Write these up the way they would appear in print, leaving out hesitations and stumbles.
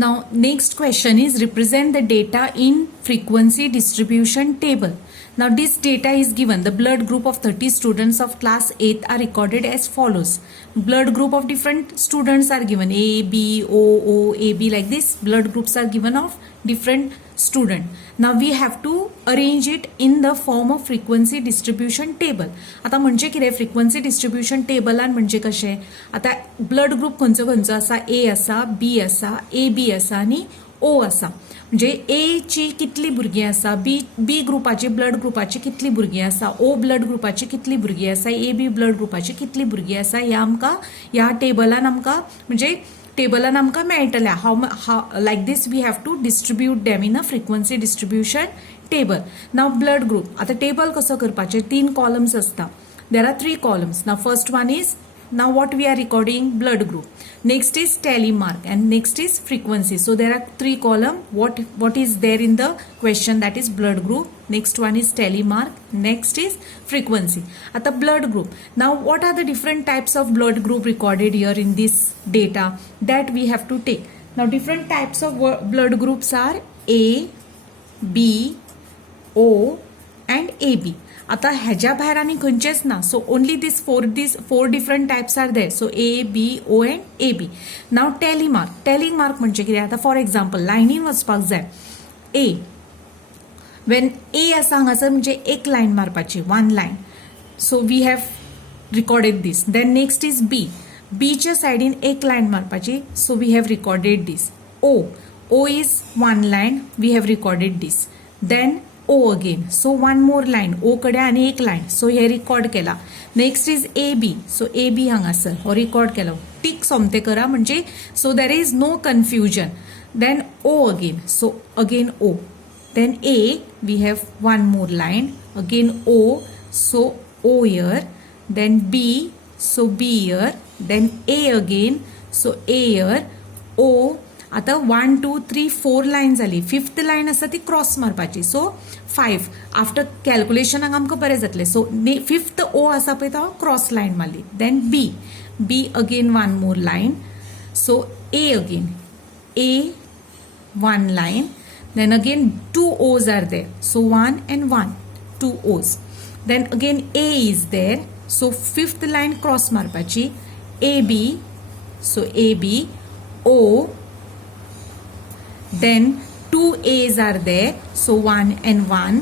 Now next question is represent the data in frequency distribution table. Now this data is given. The blood group of 30 students of class 8th are recorded as follows. Blood group of different students are given. A, B, O, A, B, like this. Blood groups are given of different student. Now we have to arrange it in the form of frequency distribution table. आता म्हणजे कितें frequency distribution टेबलान म्हणजे कशें आता blood group खंयचो खंयचो आसा A आसा B आसा AB आसा आनी O आसा म्हणजे A ची कितली भुरगीं आसा बी ग्रुपाची ब्लड ग्रुपाची कितली भुरगीं आसा O ब्लड ग्रुपाची कितली भुरगीं आसा AB ब्लड ग्रुपाची कितली भुरगीं आसा ह्या आमकां ह्या टेबलान आमकां म्हणजे टेबलान आमकां मेळटलें हाव like this we have to distribute them in a frequency distribution table. Now blood group आता टेबल कसो करपाचें 3 कॉलम्स आसता. There are 3 columns. Now first one is now what we are recording blood group, next is tally mark and next is frequency. So there are 3 column. What is there in the question, that is blood group, next one is tally mark, next is frequency. At the blood group, now what are the different types of blood group recorded here in this data that we have to take. Now different types of blood groups are A, B, O and AB. आता ह्याच्या भायर आनी खंयचेच ना. So only these four different types are there. So A, B, O and AB. Now tally mark म्हणजे कितें आता for example लायनीन वचपाक जाय. A वेन A आसा हांगासर म्हणजे एक लायन मारपाची 1 line. So we have recorded these. Then next is B च्या सायडीन एक लायन मारपाची. So we have recorded these. O is 1 line. We have recorded these. Then O again. So one more line. O कडे आणि एक line. So हे record केला. Next is AB. So AB हांगासर हो रिकॉर्ड केलो. टिक सोमते करा म्हणजे so there is no confusion. Then O again. So again O. Then A we have one more line. Again O. So O here. Then B. So B here. Then A again. So A here. O. आता 1 2 3 4 line जाली. 5th line आसा ती cross मारपाची. सो 5 after कॅल्क्युलेशनाक आमकां बरें जातलें. सो 5th O आसा पळय तो क्रॉस लाइन मारली. Then B again 1 more line. So A again A 1 line. Then again 2 O's are there. So 1 and 1 2 O's. Then again A is there. So 5th line cross मारपाची. AB. So AB O. Then 2 A's are there, so 1 and 1.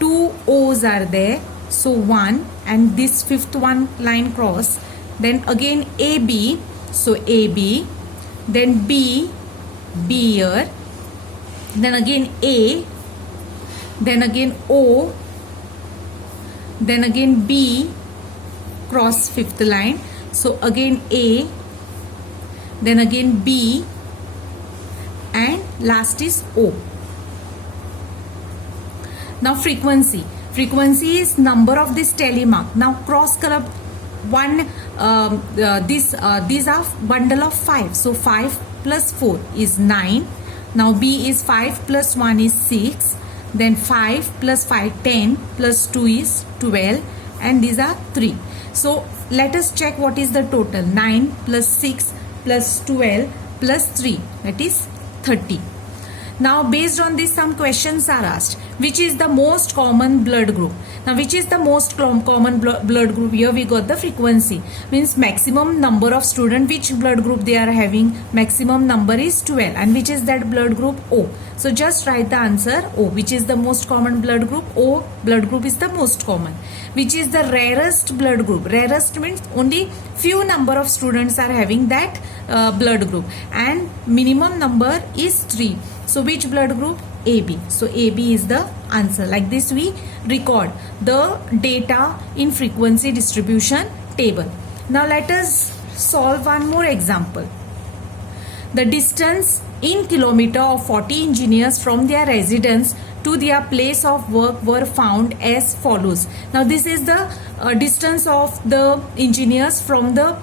2 O's are there, so 1, and this 5th one line cross. Then again AB, so AB. Then B here. Then again A. Then again O. Then again B cross 5th line. So again A. Then again B. And last is O. Now frequency is number of this tally mark. Now cross color one these are bundle of 5. So 5 plus 4 is 9. Now B is 5 plus 1 is 6. Then 5 plus 5 10 plus 2 is 12 and these are 3. So let us check what is the total. 9 plus 6 plus 12 plus 3, that is 30. Now based on this some questions are asked. Which is the most common blood group? Now which is the most common blood group? Here we got the frequency. Means maximum number of student which blood group they are having. Maximum number is 12. And which is that blood group? O. So just write the answer O. Which is the most common blood group? O blood group is the most common. Which is the rarest blood group? Rarest means only few number of students are having that blood group. And minimum number is 3. So which blood group? AB. So AB is the answer. Like this we record the data in frequency distribution table. Now let us solve one more example. The distance in kilometer of 40 engineers from their residence to their place of work were found as follows. Now this is the distance of the engineers from the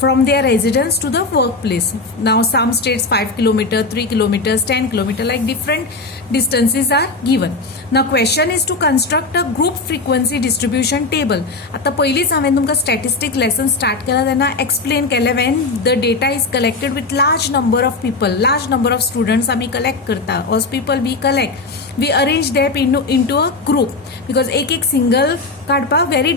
from their residence to the workplace. Now some states 5 kilometer, 3 kilometers, 10 kilometer, like different distances are given. Now question is to construct a group frequency distribution table. आता पहिलीच हांवें तुमकां statistic lesson start केला तेन्ना explain केलें when the data is collected with large number of people, large number of students आमी collect करता, or people we collect, we arrange them into a group, because एक single काडपाक very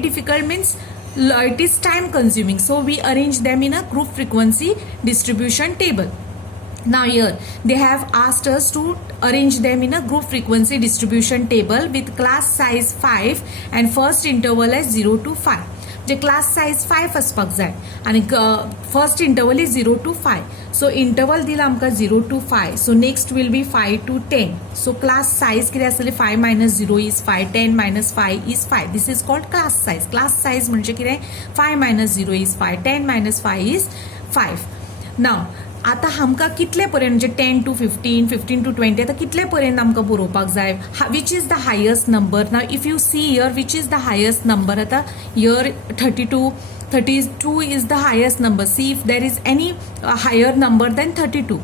difficult means it is time consuming, so we arrange them in a group frequency distribution table. Now here they have asked us to arrange them in a group frequency distribution table with class size 5 and first interval as 0 to 5. J class size 5 असपाक जाय आणि first interval is 0 to 5. So interval दिला आमकां 0 to 5. So next will be 5 to 10. So class size कितें आसतलें 5 minus 0 is 5, 10 minus 5 is 5. This is called class size. Class size म्हणजे कितें 5 minus 0 is 5, 10 minus 5 is 5. Now आता आमकां कितले पर्यंत म्हणजे 10 to 15, 15 to 20 आता कितले पर्यंत आमकां बरोवपाक जाय, which is the highest number. Now if you see here which is the highest number, आता here 32 is the highest number. See if there is any higher number than 32.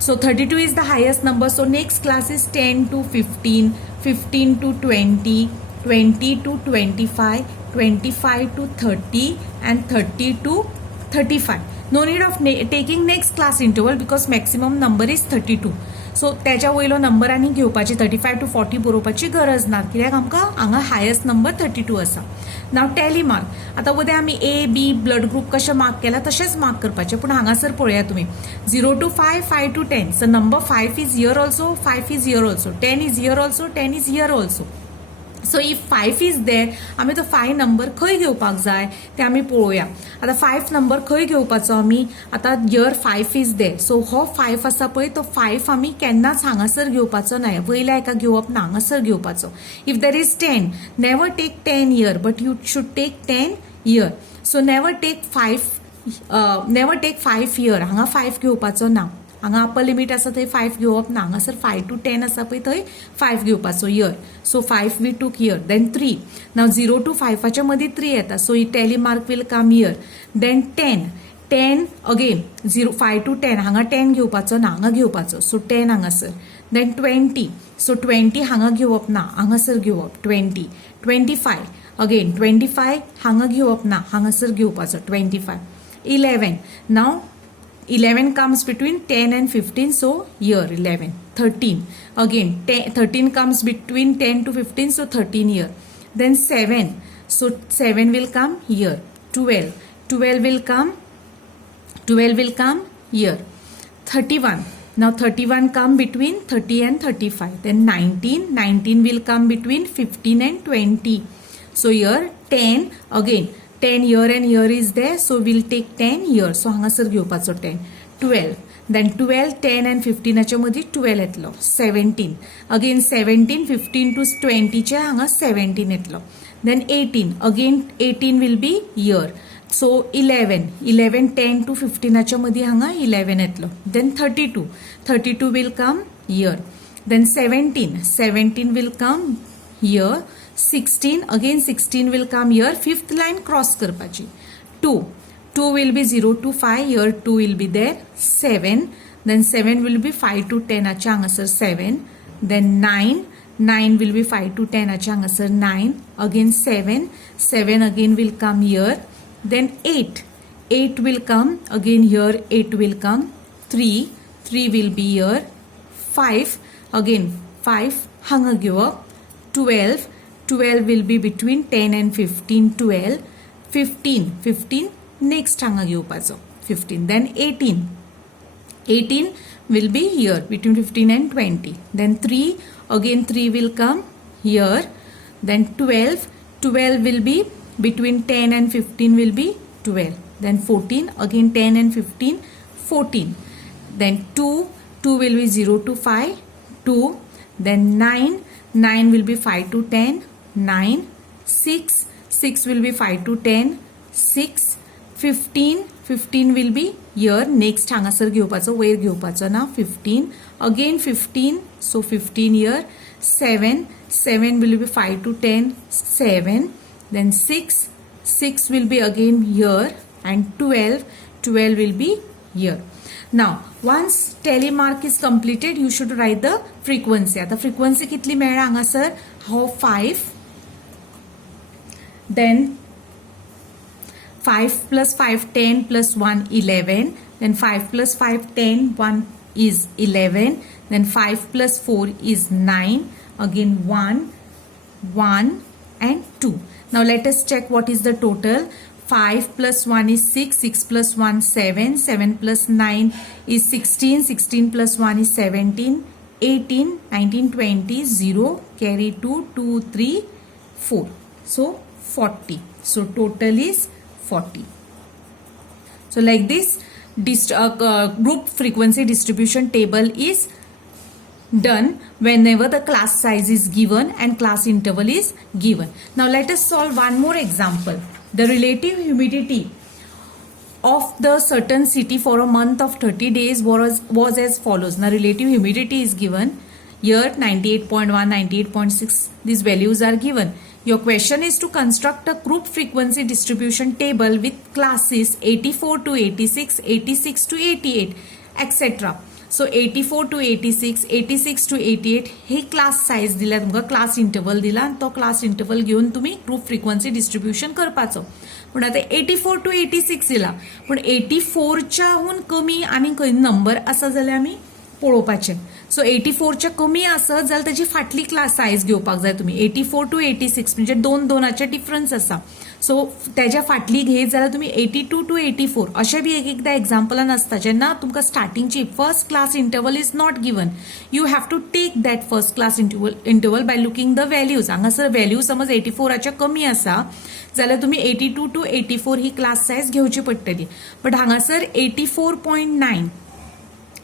So 32 is the highest number. So next class is 10 to 15, 15 to 20, 20 to 25, 25 to 30 and 30 to 35. No need of taking next class interval because maximum number is 32. सो त्याच्या वयलो number आनी घेवपाची 35 to 40 बरोवपाची गरज ना, कित्याक आमकां हांगा हायस्ट नंबर 32 आसा. नाव टॅली मार्क. आता उद्या आमी A, B ब्लड ग्रुप कशें मार्क केला तशेंच मार्क करपाचें, पूण हांगासर पळया तुमी 0 to 5, 5 to 10. So number 5 is here also, 5 is here also, 10 is here also, 10 is here also. So if 5 is there आमी तो 5 नंबर खंय घेवपाक जाय ते आमी पळोवया. आता 5 नंबर खंय घेवपाचो आमी, आता हियर 5 इज देर. सो हो 5 आसा पळय तो 5 आमी केन्नाच हांगासर घेवपाचो न्हय, वयल्या एका घेवप ना, हांगासर घेवपाचो. If there is 10, never take 10 here but you should take 10 here. So never take 5 here, हांगा 5 घेवपाचो ना, हांगा अपर लिमिट आसा थंय 5 घेवप ना, हांगासर 5 to 10 आसा पळय थंय 5 घेवपाचो here. So 5 we took here. Then 3. Now 0 to 5च्या मदीं 3 येता, सो ही tally mark will come here. Then 10 again 5 to 10 हांगा 10 घेवपाचो ना, हांगा घेवपाचो, सो 10 हांगासर. देन 20. सो 20 हांगा घेवप ना, हांगासर घेवप 20. 25 अगेन 25 हांगा घेवप ना, हांगासर घेवपाचो 25. 11. नाव 11 comes between 10 and 15, so here 11. 13 again 13 comes between 10 to 15, so 13 here. Then 7, so 7 will come here. 12 will come here. 31, now 31 come between 30 and 35. Then 19 will come between 15 and 20. So here 10 again 10 here and here is there, so we'll take 10 here. So हांगासर घेवपाचो 10. 12. Then 12, 10 and 15च्या मदीं 12 येतलो. 17. Again 17, 15 to 20चे हांगा 17 येतलो. Then 18. Again 18 will be here. So 11, 10 to 15च्या मदीं हांगा 11 येतलो. Then 32 will come here. Then 17 will come here. 16, again 16 will come here. Fifth line cross करपाची. 2 will be 0 to 5, here 2 will be there. 7, then 7 will be 5 to 10 acha हांगासर 7. Then 9 will be 5 to 10 acha हांगासर 9. Again 7 again will come here. Then 8 will come again here, 8 will come. 3 will be here. 5 again 5 हांगा घेवप. 12 will be between 10 and 15, 12. 15 next हांगा घेवपाचो 15. Then 18 will be here between 15 and 20. Then 3 will come here. Then 12 will be between 10 and 15 will be 12. Then 14 again 10 and 15, 14. Then 2 will be 0 to 5, 2. Then 9 will be 5 to 10, 9. 6 will be 5 to 10, 6. 15 will be here. Next हांगासर घेवपाचो, वयर घेवपाचो ना. 15 again 15, so 15 here. 7 will be 5 to 10, 7. Then 6 will be again here. and 12 will be here. Now once tally mark is completed, you should write the frequency. आता frequency कितली मेळ्ळा हांगासर? How 5, then 5 plus 5 10 plus 1 11, then 5 plus 5 10 1 is 11, then 5 plus 4 is 9, again 1 and 2. Now let us check what is the total. 5 plus 1 is 6, 6 plus 1 7, 7 plus 9 is 16, 16 plus 1 is 17, 18, 19, 20, 0, carry 2, 2, 3, 4. So 40. So total is 40. So like this, group frequency distribution table is done whenever the class size is given and class interval is given. Now let us solve one more example. The relative humidity of the certain city for a month of 30 days was as follows. Now relative humidity is given here, 98.1, 98.6. These values are given. Your question is to construct a group frequency distribution table with classes 84 to 86, 86 to 88, etc. So 84 to 86, 86 to 88 hey class size दिला, तुमका class interval दिला आणि तो class interval घेऊन तुम्ही group frequency distribution करपाचो. पण आता 84 टू 86 दिला, पण 84 च्याहून कमी आणि खंय नंबर आसा जाल्यार आमी पळोवपाचें. सो 84 च्या कमी आसत जाल्यार त्याची फाटली क्लास साइज घेवपाक जाय तुम्ही. 84 टू 86 म्हणजे दोन दोनाचे डिफरन्स आसा. सो त्याच्या फाटली घेत जाल्यार तुम्ही 82 टू 84 अशें बी एक एकदा एक्झाम्पलान आसता. जेन्ना तुमकां स्टार्टिंगची first class interval is not given, you have to take that first class interval by looking the values. हांगासर व्हॅल्यू समज 84च्या कमी आसा जाल्यार तुम्ही 82 टू 84 ही क्लास साइज घेवची पडटली. बट हांगासर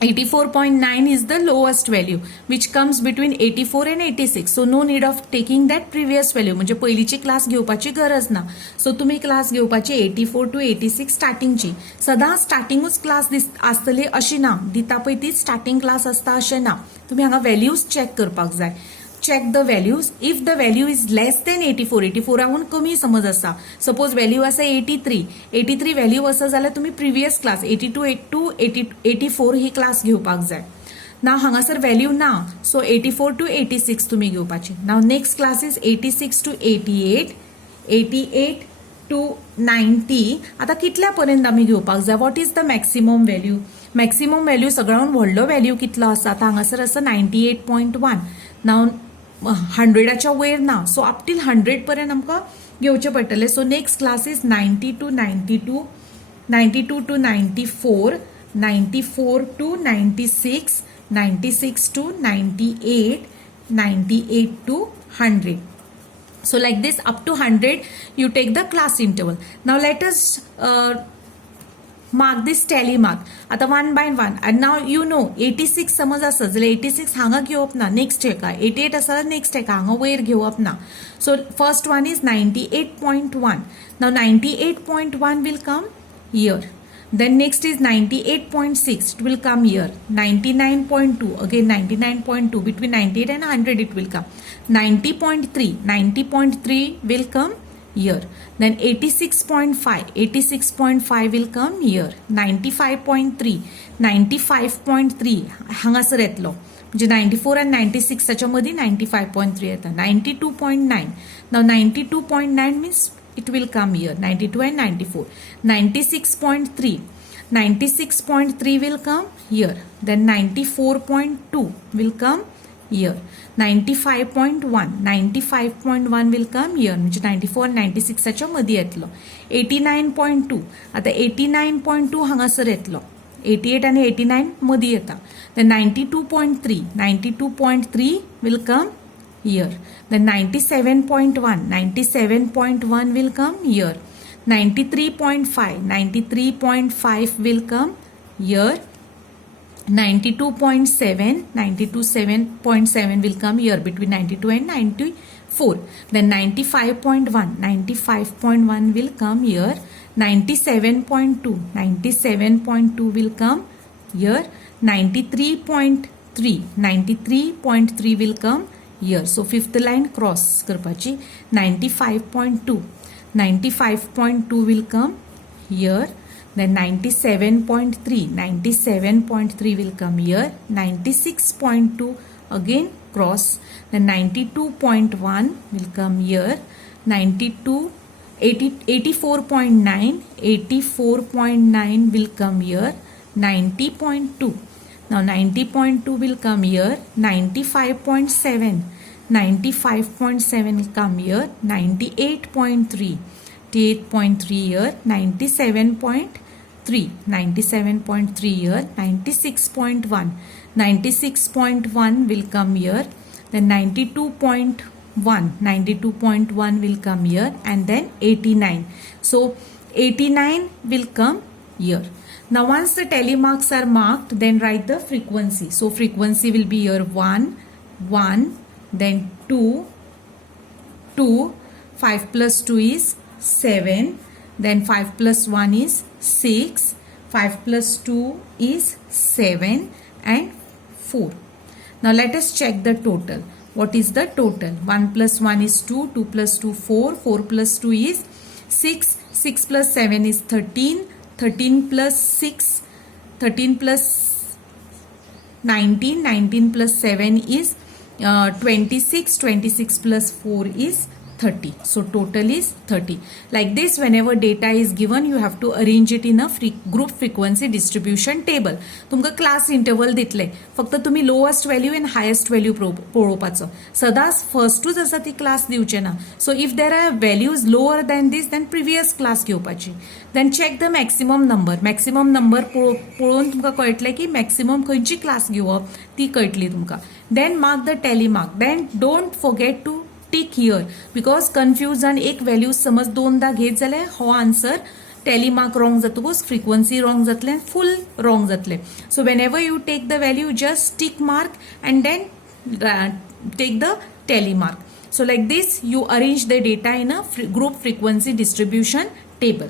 84.9 is the lowest value which comes between 84 and 86. So no need of taking that previous value. म्हणजे पहिलीची क्लास घेवपाची गरज ना. सो तुम्ही क्लास घेवपाची 84 टू 86 स्टार्टिंगची. सदां स्टार्टिंगूच क्लास आसतली अशी ना, दिता पळय तीच स्टार्टिंग क्लास आसता अशें ना. तुम्ही हांगा व्हॅल्यूज चेक करपाक जाय. check the values. If the value is less than 84, 84 कमी समज असा, सपोज व्हॅल्यू असा 83 व्हॅल्यू असा जाल्यार तुम्ही प्रिवियस क्लास 82 टू 84 ही क्लास घेवपाक जाय. नाव हांगासर व्हॅल्यू ना, सो 84 टू 86 तुम्ही घेवपाची. Now next class is 86 to 88, 88 to 90. आता कितल्या पर्यंत आम्ही घेवपाक जाय? What is the maximum value? Maximum value सगळ्यांत व्हडलो व्हॅल्यू कितलो आसा? आता हांगासर आसा 98.1. नाव 100च्या वयर ना, सो अप टील 100 पर्यंत आमकां घेवचे पडटले. So next class is 90 to 92, 92 to 94, 94 to 96, 96 to 98, 98 to 100. So like this up to 100 you take the class interval. Now let us mark this tally mark. आता one by one. And now you know 86 समज असत जाल्यार 86 हांगा घेवप ना, next हेका. 88 आसा next हेका हांगा वयर घेवप ना. So first one is 98.1. Now 98.1 will come here. Then next is 98.6, it will come here. 99.2, again 99.2, between 98 and 100 it will come. 90.3 will come here. Then 86.5 will come here. 95.3 हांगासर येतलो. म्हणजे 94 and 96 च्या मध्ये 95.3 येता. 92.9. Now 92.9 means it will come here. 92 and 94. 96.3 will come here. Then 94.2 will come here. 95.1 will come here. म्हणजे 94 and 96 च्या मध्ये येतलो. 89.2. आता 89.2 हांगासर येतलो. 88 आणि 89 मध्ये येता. Then 92.3 will come here. Then 97.1 will come here. 93.5 will come here. 92.7 will come here between 92 and 94. Then 95.1 will come here. 97.2 will come here. 93.3 will come here. So fifth line cross करपाची. 95.2 will come here. Then 97.3 will come here. 96.2 again cross. Then 92.1 will come here. 84.9 will come here. 90.2. Now 90.2 will come here. 95.7 will come here. 98.3 here. 97.3 here. 96.1 will come here. Then 92.1 will come here, and then 89. So 89 will come here. Now once the tally marks are marked, then write the frequency. So frequency will be here 1, then 2, 5 plus 2 is 7, then 5 plus 1 is 6, 5 plus 2 is 7, and 4. Now let us check the total. What is the total? 1 plus 1 is 2, 2 plus 2 4, 4 plus 2 is 6, 6 plus 7 is 13, 13 plus 6, 13 plus 19, 19 plus 7 is 26, 26 plus 4 is 30. So total is 30. Like this, whenever data is given, you have to arrange it in a group frequency distribution table. तुमका class interval दितले, फक्त तुम्ही lowest value and highest value पळोवपाचो. सदांच फर्स्टूच आसा ती class दिवचे ना. So if there are values lower than this, then previous class घेवपाची. Then check the maximum number. Maximum number पळोवन तुमकां कळटलें की मॅक्सिमम खंयची क्लास घेवप ती कळटली तुमकां. Then mark the tally mark. Then don't forget to tick here, because confusion एक व्हॅल्यू समज दोनदा घेत जाल्यार हो आन्सर टॅली मार्क रॉंग जातकूच फ्रिक्वन्सी रॉंग जातलें, फुल रॉंग जातलें. So whenever you take the value, just tick mark and then take the tally mark. So like this, you arrange the data in a group frequency distribution table.